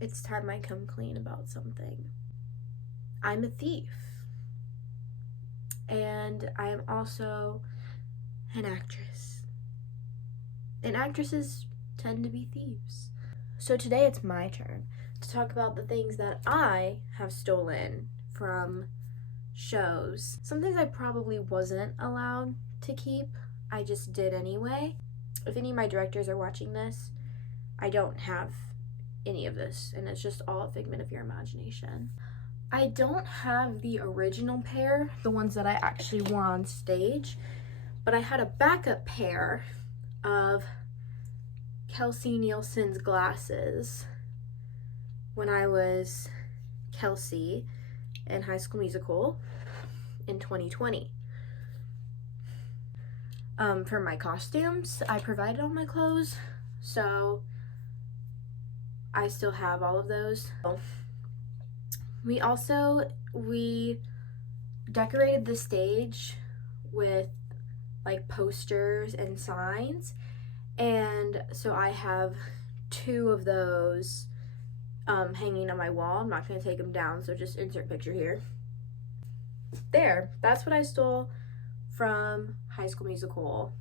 it's time I come clean about something. I'm a thief. And I am also an actress. And actresses tend to be thieves. So today it's my turn to talk about the things that I have stolen from shows. Some things I probably wasn't allowed to keep, I just did anyway. If any of my directors are watching this, I don't have any of this, and it's just all a figment of your imagination. I don't have the original pair, the ones that I actually wore on stage, but I had a backup pair of Kelsey Nielsen's glasses when I was Kelsey in High School Musical in 2020. For my costumes, I provided all my clothes, so I still have all of those. We decorated the stage with like posters and signs, and so I have 2 of those hanging on my wall. I'm not going to take them down, so just insert picture here. There, that's what I stole from High School Musical.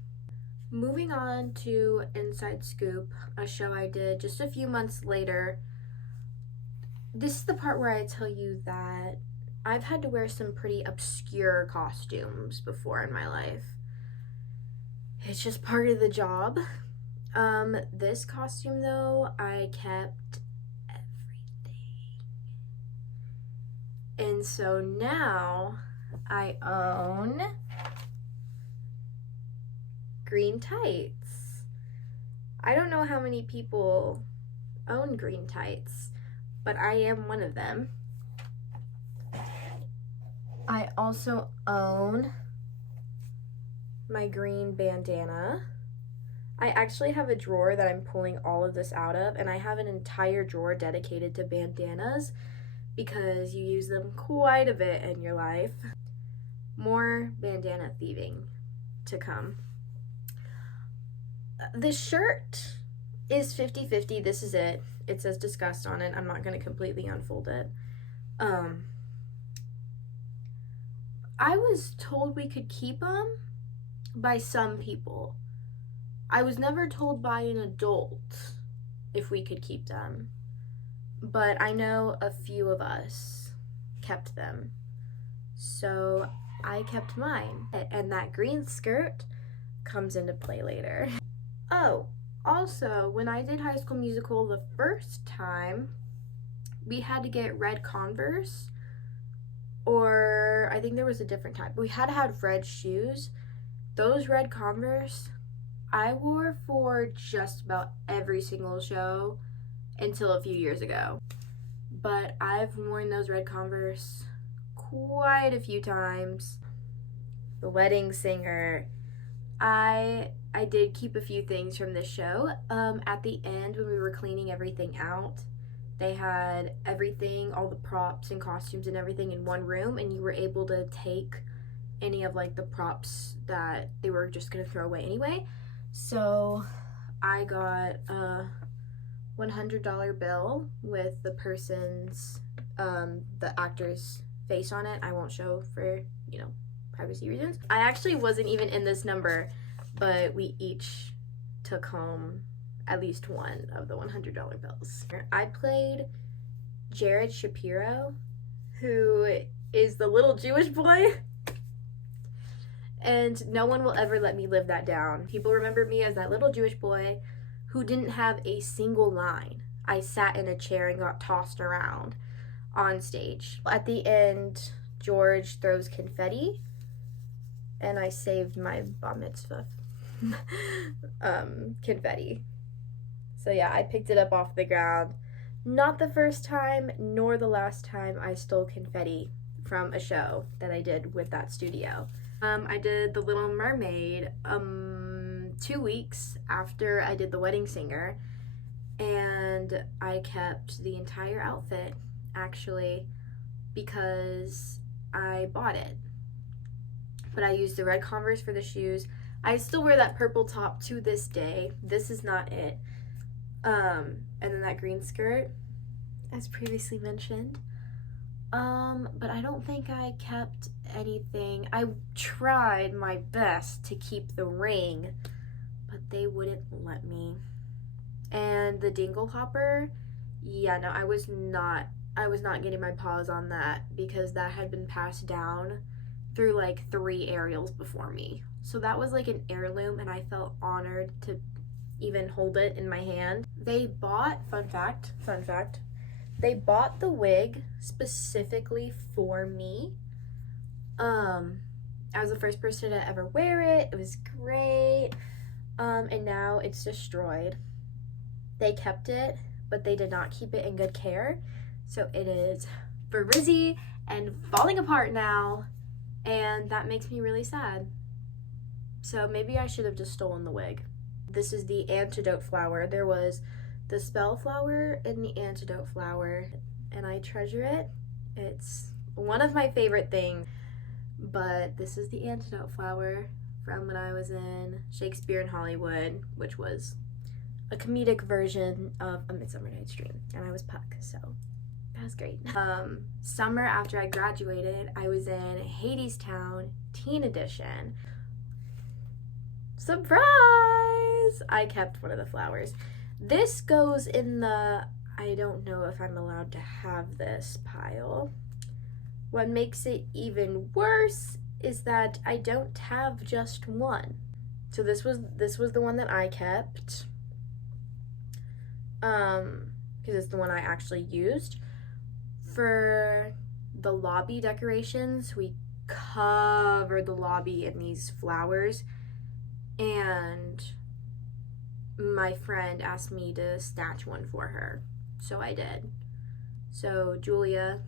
Moving on to Inside Scoop, a show I did just a few months later. This is the part where I tell you that I've had to wear some pretty obscure costumes before in my life. It's just part of the job. This costume though, I kept everything. And so now I own green tights. I don't know how many people own green tights, but I am one of them. I also own my green bandana. I actually have a drawer that I'm pulling all of this out of, and I have an entire drawer dedicated to bandanas because you use them quite a bit in your life. More bandana thieving to come. This shirt is 50-50. This is it. It says disgust on it. I'm not going to completely unfold it. I was told we could keep them by some people. I was never told by an adult if we could keep them, but I know a few of us kept them. So I kept mine, and that green skirt comes into play later. Oh, also, when I did High School Musical the first time, we had to get red Converse, or I think there was a different type. We had to have red shoes. Those red Converse I wore for just about every single show until a few years ago. But I've worn those red Converse quite a few times. The Wedding Singer. I did keep a few things from this show. At the end, when we were cleaning everything out, they had everything, all the props and costumes and everything in one room, and you were able to take any of like the props that they were just gonna throw away anyway. So I got a $100 bill with the person's, the actor's face on it. I won't show for, privacy reasons. I actually wasn't even in this number, but we each took home at least one of the $100 bills. I played Jared Shapiro, who is the little Jewish boy, and no one will ever let me live that down. People remember me as that little Jewish boy who didn't have a single line. I sat in a chair and got tossed around on stage. At the end, George throws confetti, and I saved my bar mitzvah confetti. So yeah, I picked it up off the ground. Not the first time, nor the last time I stole confetti from a show that I did with that studio. I did The Little Mermaid 2 weeks after I did The Wedding Singer, and I kept the entire outfit, actually, because I bought it. But I used the red Converse for the shoes. I still wear that purple top to this day. This is not it. And then that green skirt, as previously mentioned. But I don't think I kept anything. I tried my best to keep the ring, but they wouldn't let me. And the dingle hopper, yeah, no, I was not getting my paws on that because that had been passed down through like 3 Ariels before me. So that was like an heirloom, and I felt honored to even hold it in my hand. They bought, fun fact, they bought the wig specifically for me. I was the first person to ever wear it. It was great. And now it's destroyed. They kept it, but they did not keep it in good care. So it is frizzy and falling apart now, and that makes me really sad. So maybe I should have just stolen the wig. This is the antidote flower. There was the spell flower and the antidote flower, and I treasure it. It's one of my favorite things, but this is the antidote flower from when I was in Shakespeare in Hollywood, which was a comedic version of A Midsummer Night's Dream, and I was Puck, so that was great. Summer after I graduated, I was in Hadestown Teen Edition. Surprise! I kept one of the flowers. This goes in the, I don't know if I'm allowed to have this pile. What makes it even worse is that I don't have just one. So this was the one that I kept. Because it's the one I actually used. For the lobby decorations, we covered the lobby in these flowers, and my friend asked me to snatch one for her, so I did. So Julia,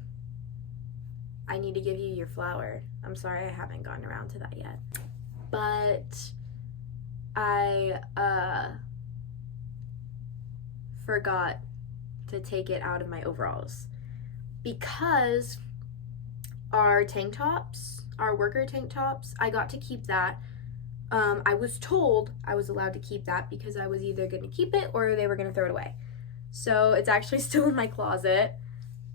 I need to give you your flower. I'm sorry I haven't gotten around to that yet, but I forgot to take it out of my overalls because our tank tops, our worker tank tops, I got to keep that. I was told I was allowed to keep that because I was either going to keep it or they were going to throw it away. So it's actually still in my closet.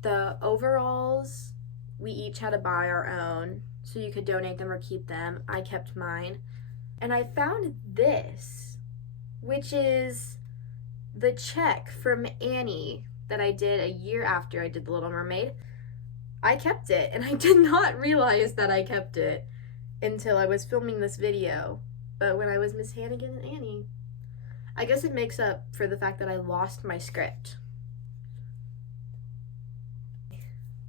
The overalls, we each had to buy our own, so you could donate them or keep them. I kept mine. And I found this, which is the check from Annie that I did a year after I did The Little Mermaid. I kept it, and I did not realize that I kept it until I was filming this video. But when I was Miss Hannigan and Annie, I guess it makes up for the fact that I lost my script.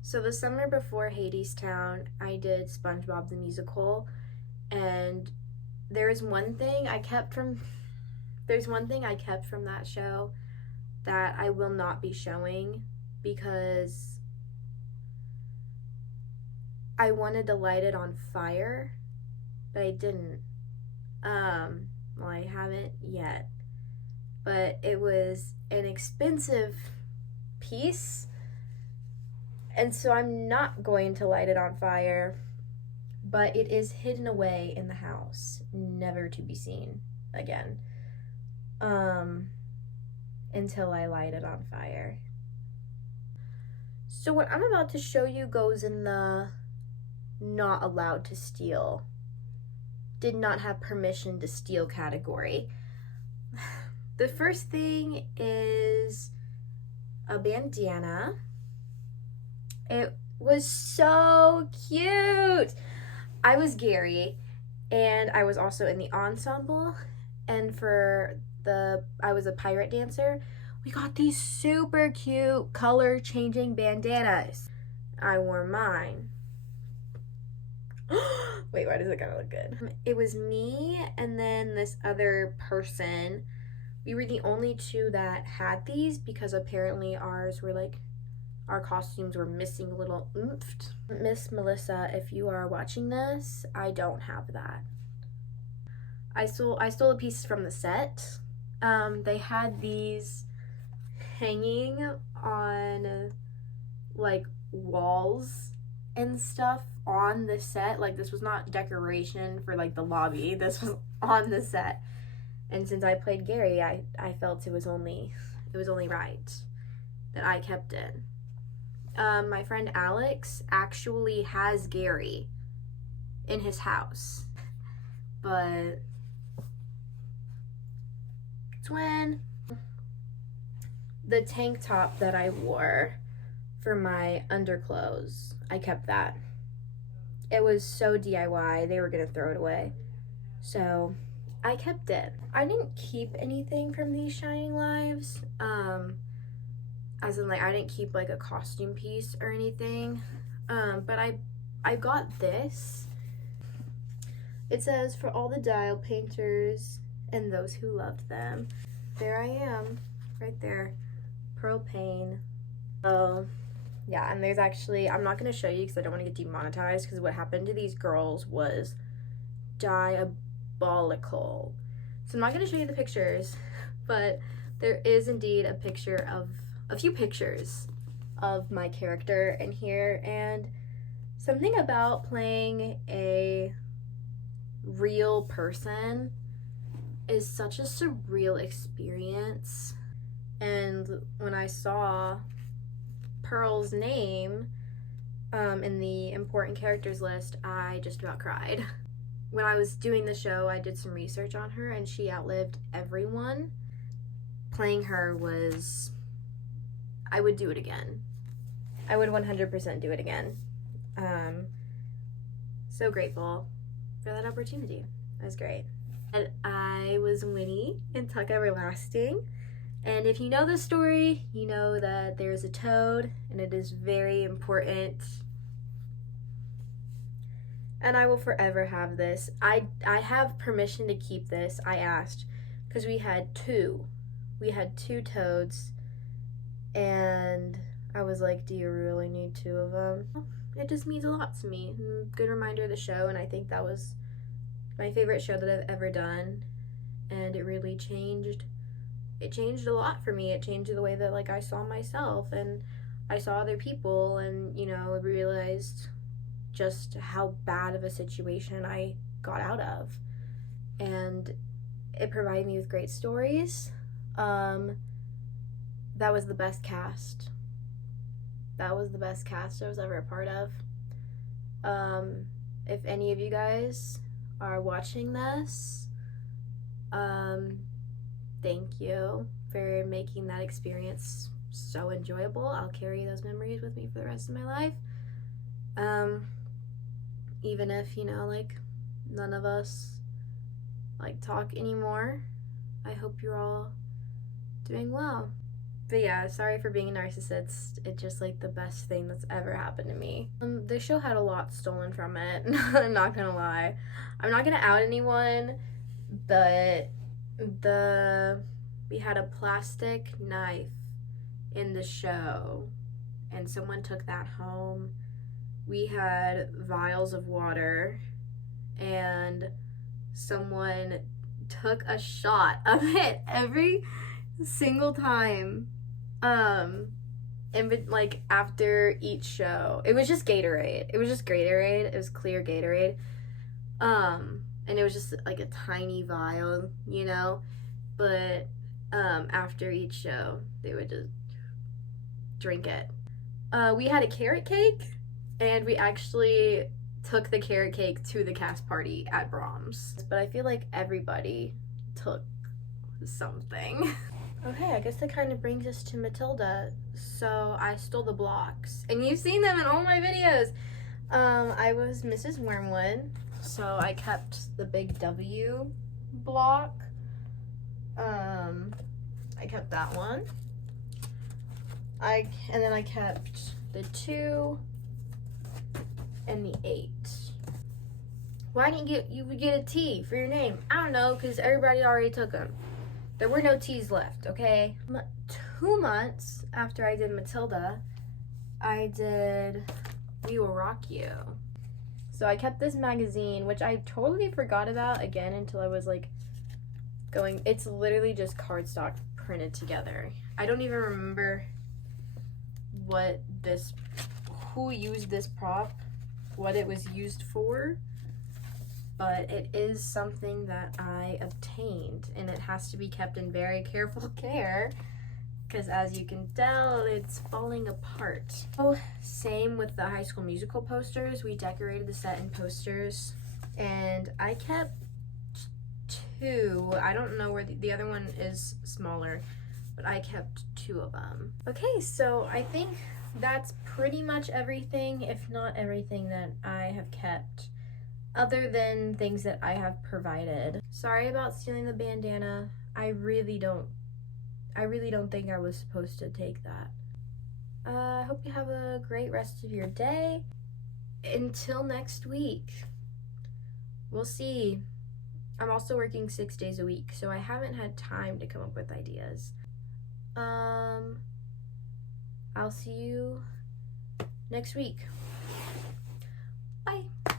So the summer before Hadestown, I did SpongeBob the Musical, and there's one thing I kept from that show that I will not be showing because I wanted to light it on fire, but I didn't. Well, I haven't yet, but it was an expensive piece, and so I'm not going to light it on fire, but it is hidden away in the house, never to be seen again, until I light it on fire. So what I'm about to show you goes in the not allowed to steal, did not have permission to steal category. The first thing is a bandana. It was so cute. I was Gary, and I was also in the ensemble, and I was a pirate dancer. We got these super cute color changing bandanas. I wore mine. Wait, why does it gotta look good? It was me and then this other person. We were the only 2 that had these because apparently our costumes were missing a little oomph. Miss Melissa, if you are watching this, I don't have that. I stole a piece from the set. They had these hanging on like walls and stuff on the set. Like, this was not decoration for like the lobby, this was on the set, and since I played Gary, I felt it was only right. that I kept in. My friend Alex actually has Gary in his house, but twin. The tank top that I wore for my underclothes, I kept that. It was so DIY, they were gonna throw it away. So I kept it. I didn't keep anything from these Shining Lives. As in, like, I didn't keep like a costume piece or anything. But I got this. It says, "For all the dial painters and those who loved them." There I am, right there. Propane. Oh, yeah, and there's actually, I'm not going to show you because I don't want to get demonetized, because what happened to these girls was diabolical. So I'm not going to show you the pictures, but there is indeed a few pictures of my character in here, and something about playing a real person is such a surreal experience. And when I saw Pearl's name in the important characters list, I just about cried. When I was doing the show, I did some research on her, and she outlived everyone. Playing her was, I would do it again. I would 100% do it again. So grateful for that opportunity. That was great. And I was Winnie in Tuck Everlasting. And if you know the story, you know that there's a toad, and it is very important. And I will forever have this. I have permission to keep this. I asked, because we had two toads, and I was like, do you really need two of them? It just means a lot to me. Good reminder of the show, and I think that was my favorite show that I've ever done, and it really changed. It changed a lot for me. It changed the way that, like, I saw myself and I saw other people, and, you know, realized just how bad of a situation I got out of. And it provided me with great stories. That was the best cast. That was the best cast I was ever a part of. If any of you guys are watching this, thank you for making that experience so enjoyable. I'll carry those memories with me for the rest of my life. Even if, you know, like, none of us, like, talk anymore, I hope you're all doing well. But yeah, sorry for being a narcissist. It's just, like, the best thing that's ever happened to me. The show had a lot stolen from it. I'm not gonna lie. I'm not gonna out anyone, but we had a plastic knife in the show, and someone took that home. We had vials of water, and someone took a shot of it every single time. And like after each show, it was just Gatorade. It was clear Gatorade. And it was just like a tiny vial, you know, but after each show they would just drink it. We had a carrot cake, and we actually took the carrot cake to the cast party at Brahms, but I feel like everybody took something. Okay, I guess that kind of brings us to Matilda. So I stole the blocks, and you've seen them in all my videos. I was Mrs. Wormwood, so I kept the big W block. I kept that one. And then I kept the 2 and the 8. Why didn't you get a T for your name? I don't know, because everybody already took them. There were no T's left, okay? 2 months after I did Matilda, I did We Will Rock You. So I kept this magazine, which I totally forgot about again until I was like it's literally just cardstock printed together. I don't even remember who used this prop, what it was used for, but it is something that I obtained, and it has to be kept in very careful care because as you can tell, it's falling apart. Oh, same with the High School Musical posters. We decorated the set in posters, and I kept 2. I don't know where the other one is smaller, but I kept 2 of them. Okay, so I think that's pretty much everything, if not everything, that I have kept, other than things that I have provided. Sorry about stealing the bandana. I really don't think I was supposed to take that. I hope you have a great rest of your day. Until next week. We'll see. I'm also working 6 days a week, so I haven't had time to come up with ideas. I'll see you next week.